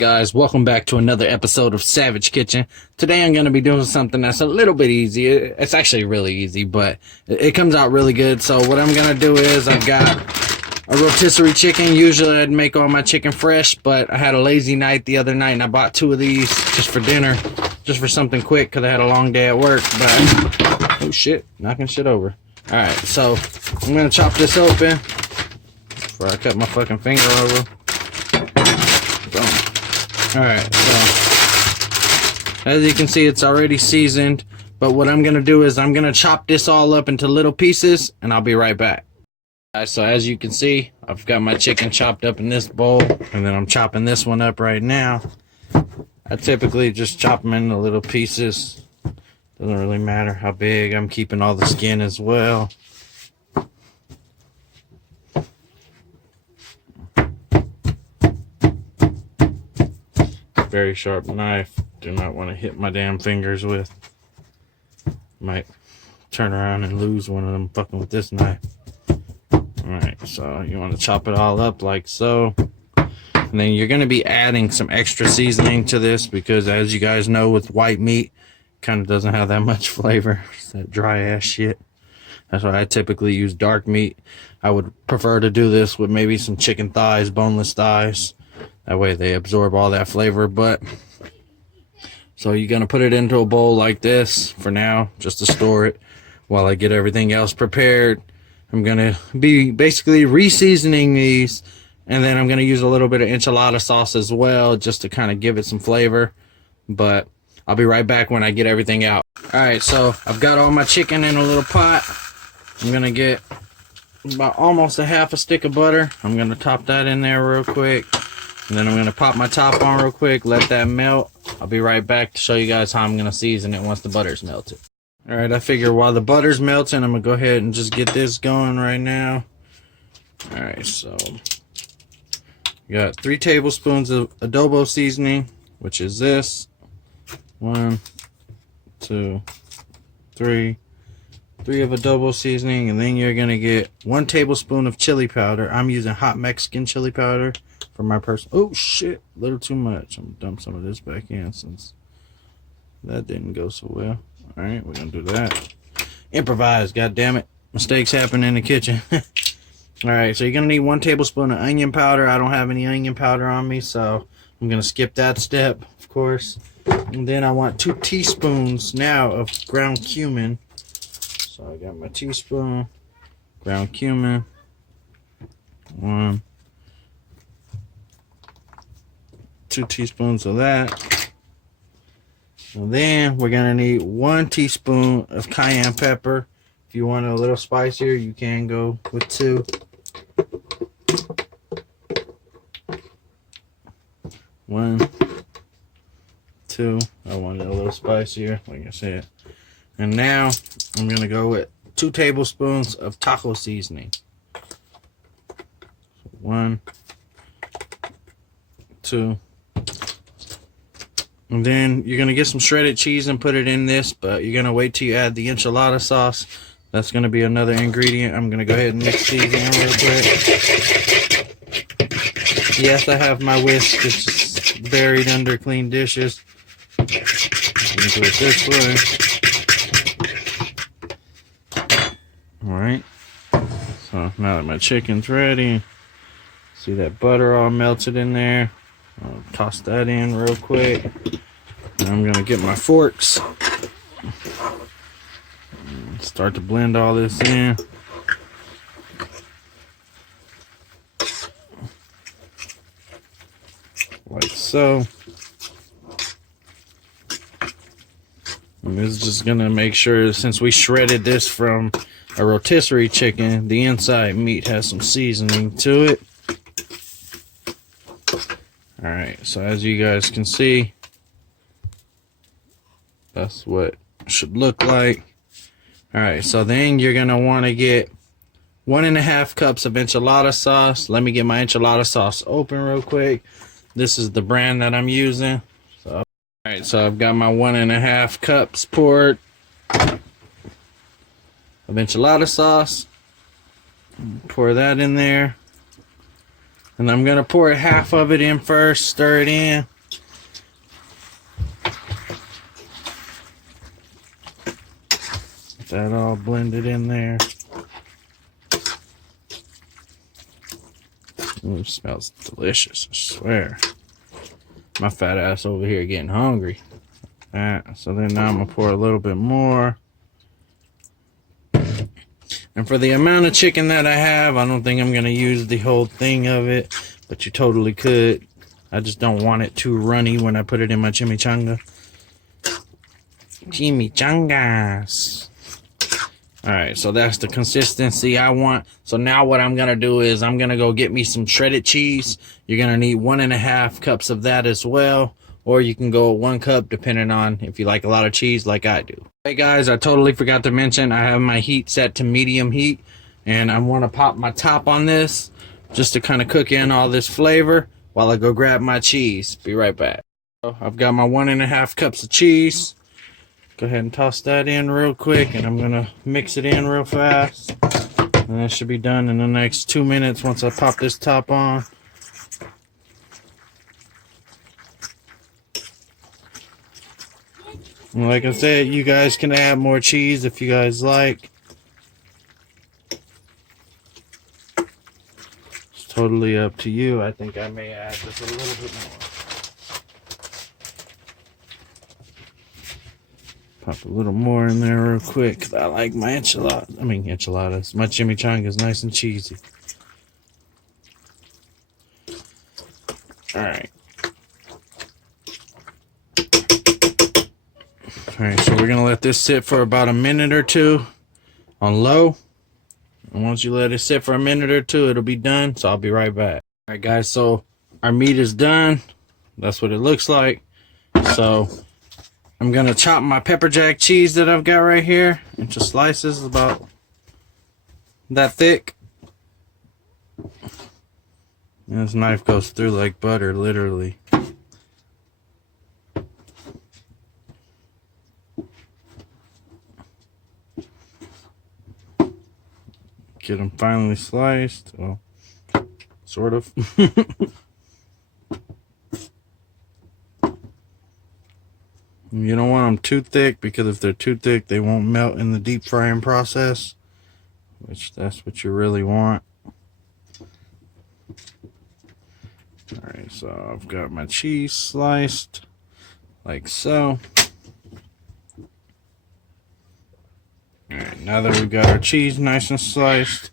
Guys, welcome back to another episode of Savage Kitchen. Today I'm going to be doing something that's a little bit easy. It's actually really easy, but it comes out really good. So what I'm going to do is I've got a rotisserie chicken. Usually I'd make all my chicken fresh, but I had a lazy night the other night and I bought 2 of these just for dinner, just for something quick because I had a long day at work. But oh shit, knocking shit over. Alright, so I'm going to chop this open before I cut my fucking finger over. Alright, so as you can see, it's already seasoned, but what I'm gonna do is I'm gonna chop this all up into little pieces and I'll be right back. So as you can see, I've got my chicken chopped up in this bowl, and then I'm chopping this one up right now. I typically just chop them into little pieces. Doesn't really matter how big. I'm keeping all the skin as well. Very sharp knife. Do not want to hit my damn fingers with. Might turn around and lose one of them fucking with this knife. Alright, so you want to chop it all up like so. And then you're going to be adding some extra seasoning to this because, as you guys know, with white meat, kind of doesn't have that much flavor. It's that dry ass shit. That's why I typically use dark meat. I would prefer to do this with maybe some chicken thighs, boneless thighs. That way they absorb all that flavor. But so you're going to put it into a bowl like this for now, just to store it while I get everything else prepared. I'm going to be basically re-seasoning these, and then I'm going to use a little bit of enchilada sauce as well, just to kind of give it some flavor. But I'll be right back when I get everything out. Alright, so I've got all my chicken in a little pot. I'm going to get about almost a half a stick of butter. I'm going to top that in there real quick. And then I'm going to pop my top on real quick, let that melt. I'll be right back to show you guys how I'm going to season it once the butter's melted. Alright, I figure while the butter's melting, I'm going to go ahead and just get this going right now. Alright, so we got 3 tablespoons of adobo seasoning, which is this. 1, 2, 3. 3 of adobo seasoning, and then you're going to get 1 tablespoon of chili powder. I'm using hot Mexican chili powder. For my personal, oh shit, a little too much. I'm gonna dump some of this back in since that didn't go so well. All right, we're gonna do that. Improvise, god damn it. Mistakes happen in the kitchen. All right, so you're gonna need 1 tablespoon of onion powder. I don't have any onion powder on me, so I'm gonna skip that step, of course. And then I want 2 teaspoons now of ground cumin. So I got my teaspoon ground cumin. 2 teaspoons of that. And then we're gonna need 1 teaspoon of cayenne pepper. If you want it a little spicier, you can go with 2. 1, 2. I want it a little spicier, like I said. And now I'm gonna go with 2 tablespoons of taco seasoning. 1, 2. And then you're going to get some shredded cheese and put it in this, but you're going to wait till you add the enchilada sauce. That's going to be another ingredient. I'm going to go ahead and mix these in real quick. Yes, I have my whisk. It's just buried under clean dishes. I'm going to do it this way. Alright. So now that my chicken's ready, see that butter all melted in there. I'll toss that in real quick. And I'm going to get my forks. And start to blend all this in. Like so. And this is just going to make sure, since we shredded this from a rotisserie chicken, the inside meat has some seasoning to it. Alright, so as you guys can see, that's what it should look like. Alright, so then you're going to want to get 1.5 cups of enchilada sauce. Let me get my enchilada sauce open real quick. This is the brand that I'm using. Alright, so I've got my 1.5 cups poured of enchilada sauce. Pour that in there. And I'm going to pour half of it in first, stir it in. that all blended in there. Ooh, smells delicious, I swear. My fat ass over here getting hungry. Alright, so then now I'm gonna pour a little bit more. And for the amount of chicken that I have, I don't think I'm gonna use the whole thing of it, but you totally could. I just don't want it too runny when I put it in my chimichanga. Chimichangas. Alright, so that's the consistency I want. So now what I'm gonna do is I'm gonna go get me some shredded cheese. You're gonna need 1.5 cups of that as well. Or you can go 1 cup depending on if you like a lot of cheese like I do. Hey guys, I totally forgot to mention I have my heat set to medium heat. And I want to pop my top on this just to kind of cook in all this flavor while I go grab my cheese. Be right back. So I've got my 1.5 cups of cheese. Go ahead and toss that in real quick, and I'm gonna mix it in real fast. And that should be done in the next 2 minutes once I pop this top on. And like I said, you guys can add more cheese if you guys like. It's totally up to you. I think I may add just a little bit more. Pop a little more in there real quick, because I like my enchiladas. My chimichangas nice and cheesy. Alright. Alright, so we're going to let this sit for about a minute or two on low. And once you let it sit for a minute or two, it'll be done. So I'll be right back. Alright guys, so our meat is done. That's what it looks like. So I'm going to chop my pepper jack cheese that I've got right here into slices about that thick. And this knife goes through like butter, literally. Get them finely sliced. Well, sort of. You don't want them too thick, because if they're too thick, they won't melt in the deep frying process, which that's what you really want. Alright, so I've got my cheese sliced like so. Alright, now that we've got our cheese nice and sliced,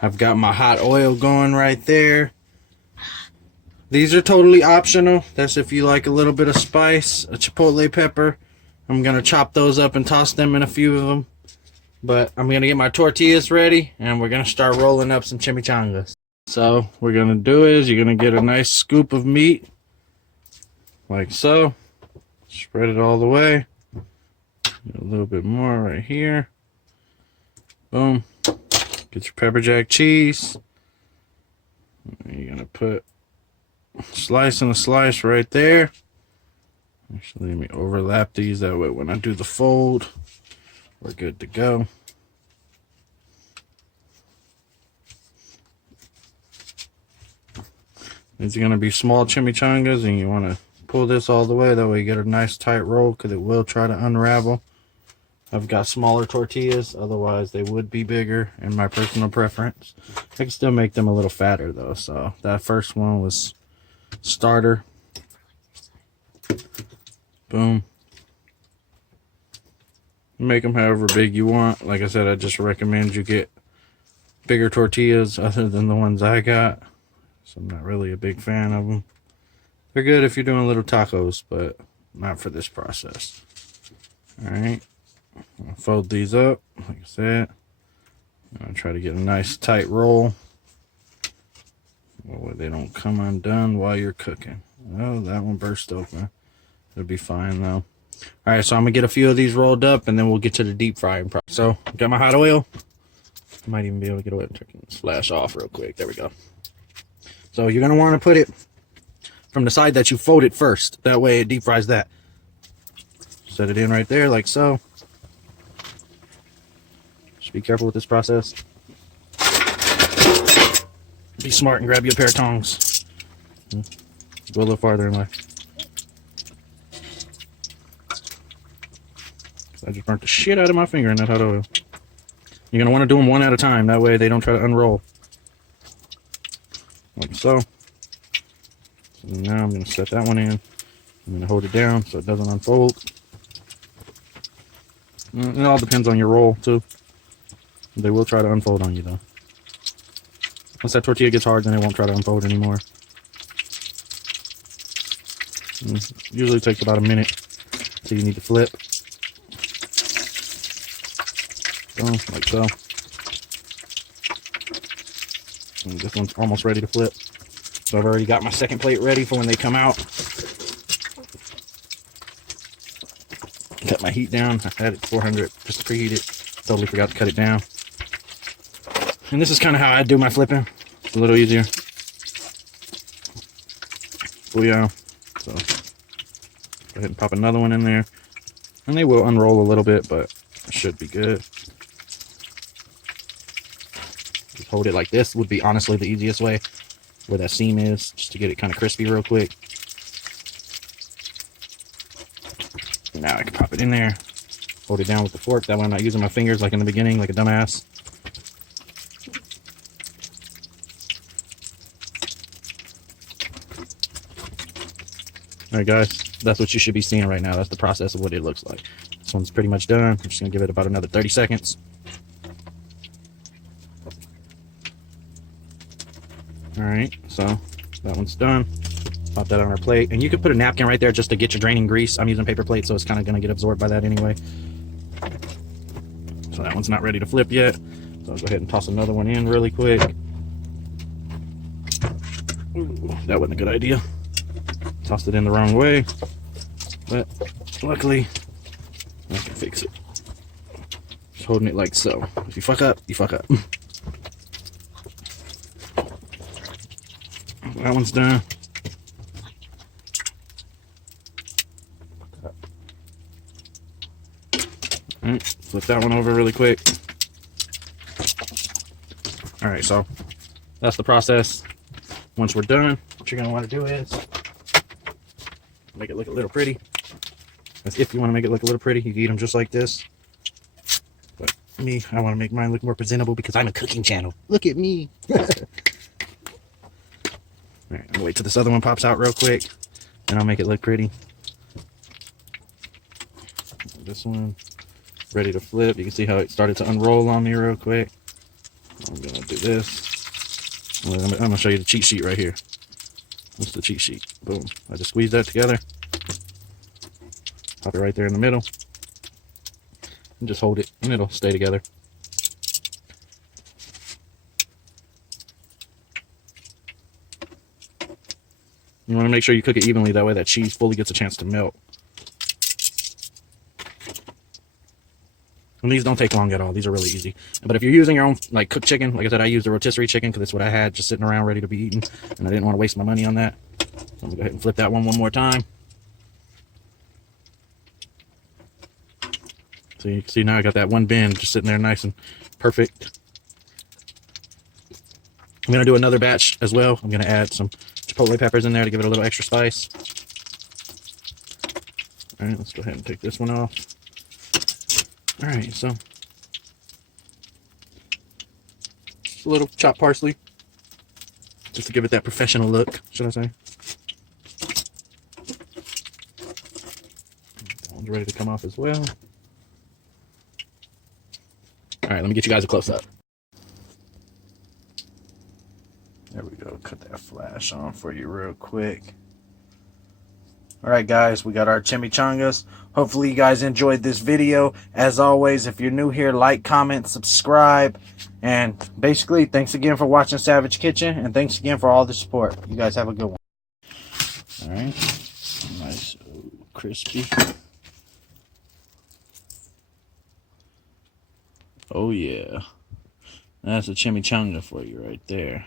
I've got my hot oil going right there. These are totally optional. That's if you like a little bit of spice, a chipotle pepper. I'm going to chop those up and toss them in a few of them. But I'm going to get my tortillas ready, and we're going to start rolling up some chimichangas. So what we're going to do is you're going to get a nice scoop of meat, like so. Spread it all the way. A little bit more right here. Boom. Get your pepper jack cheese. And you're going to put slice and a slice right there. Actually, let me overlap these, that way when I do the fold, we're good to go. These are going to be small chimichangas, and you want to pull this all the way, that way you get a nice tight roll, because it will try to unravel. I've got smaller tortillas, otherwise they would be bigger in my personal preference. I can still make them a little fatter though, so that first one was starter. Boom. Make them however big you want. Like I said, I just recommend you get bigger tortillas other than the ones I got. So I'm not really a big fan of them. They're good if you're doing little tacos, but not for this process. Alright. I'll fold these up, like I said. I'll try to get a nice tight roll. That way they don't come undone while you're cooking. Oh, that one burst open. It'll be fine though. Alright, so I'm going to get a few of these rolled up, and then we'll get to the deep frying process. So, got my hot oil. I might even be able to get away with taking this flash off real quick. There we go. So, you're going to want to put it from the side that you folded first. That way it deep fries that. Set it in right there like so. Just be careful with this process. Be smart and grab you a pair of tongs. Go a little farther in life. I just burnt the shit out of my finger in that hot oil. You're going to want to do them one at a time. That way they don't try to unroll. Like so. So now I'm going to set that one in. I'm going to hold it down so it doesn't unfold. It all depends on your roll too. They will try to unfold on you though. Once that tortilla gets hard, then it won't try to unfold anymore. Usually takes about a minute. So you need to flip. Boom, like so. And this one's almost ready to flip. So I've already got my second plate ready for when they come out. Cut my heat down. I had it 400 just to preheat it. Totally forgot to cut it down. And this is kind of how I do my flipping. It's a little easier. Booyah. So go ahead and pop another one in there. And they will unroll a little bit, but it should be good. Just hold it like this would be honestly the easiest way, where that seam is, just to get it kind of crispy real quick. Now I can pop it in there, hold it down with the fork. That way I'm not using my fingers like in the beginning, like a dumbass. Alright guys, that's what you should be seeing right now. That's the process of what it looks like. This one's pretty much done. I'm just going to give it about another 30 seconds. Alright, so that one's done. Pop that on our plate. And you could put a napkin right there just to get your draining grease. I'm using paper plate, so it's kind of going to get absorbed by that anyway. So that one's not ready to flip yet. So I'll go ahead and toss another one in really quick. Ooh, that wasn't a good idea. Tossed it in the wrong way. But luckily, I can fix it. Just holding it like so. If you fuck up, you fuck up. That one's done. Alright, flip that one over really quick. Alright, so that's the process. Once we're done, what you're going to want to do is make it look a little pretty. As if you want to make it look a little pretty, you can eat them just like this. But me, I want to make mine look more presentable because I'm a cooking channel. Look at me. Alright, I'll wait till this other one pops out real quick, and I'll make it look pretty. This one, ready to flip. You can see how it started to unroll on me real quick. I'm going to do this. I'm going to show you the cheat sheet right here. That's the cheat sheet. Boom. I just squeeze that together. Pop it right there in the middle. And just hold it, and it'll stay together. You want to make sure you cook it evenly, that way that cheese fully gets a chance to melt. And these don't take long at all. These are really easy. But if you're using your own like cooked chicken, like I said, I used a rotisserie chicken because that's what I had just sitting around ready to be eaten, and I didn't want to waste my money on that. So I'm going to go ahead and flip that one more time. So you can see now I got that one bend just sitting there nice and perfect. I'm going to do another batch as well. I'm going to add some chipotle peppers in there to give it a little extra spice. Alright, let's go ahead and take this one off. Alright, so just a little chopped parsley. Just to give it that professional look, should I say. That one's ready to come off as well. Alright, let me get you guys a close-up. There we go. Cut that flash on for you real quick. Alright guys, we got our chimichangas. Hopefully you guys enjoyed this video. As always, if you're new here, like, comment, subscribe. And basically, thanks again for watching Savage Kitchen. And thanks again for all the support. You guys have a good one. Alright. Nice, crispy. Oh yeah. That's a chimichanga for you right there.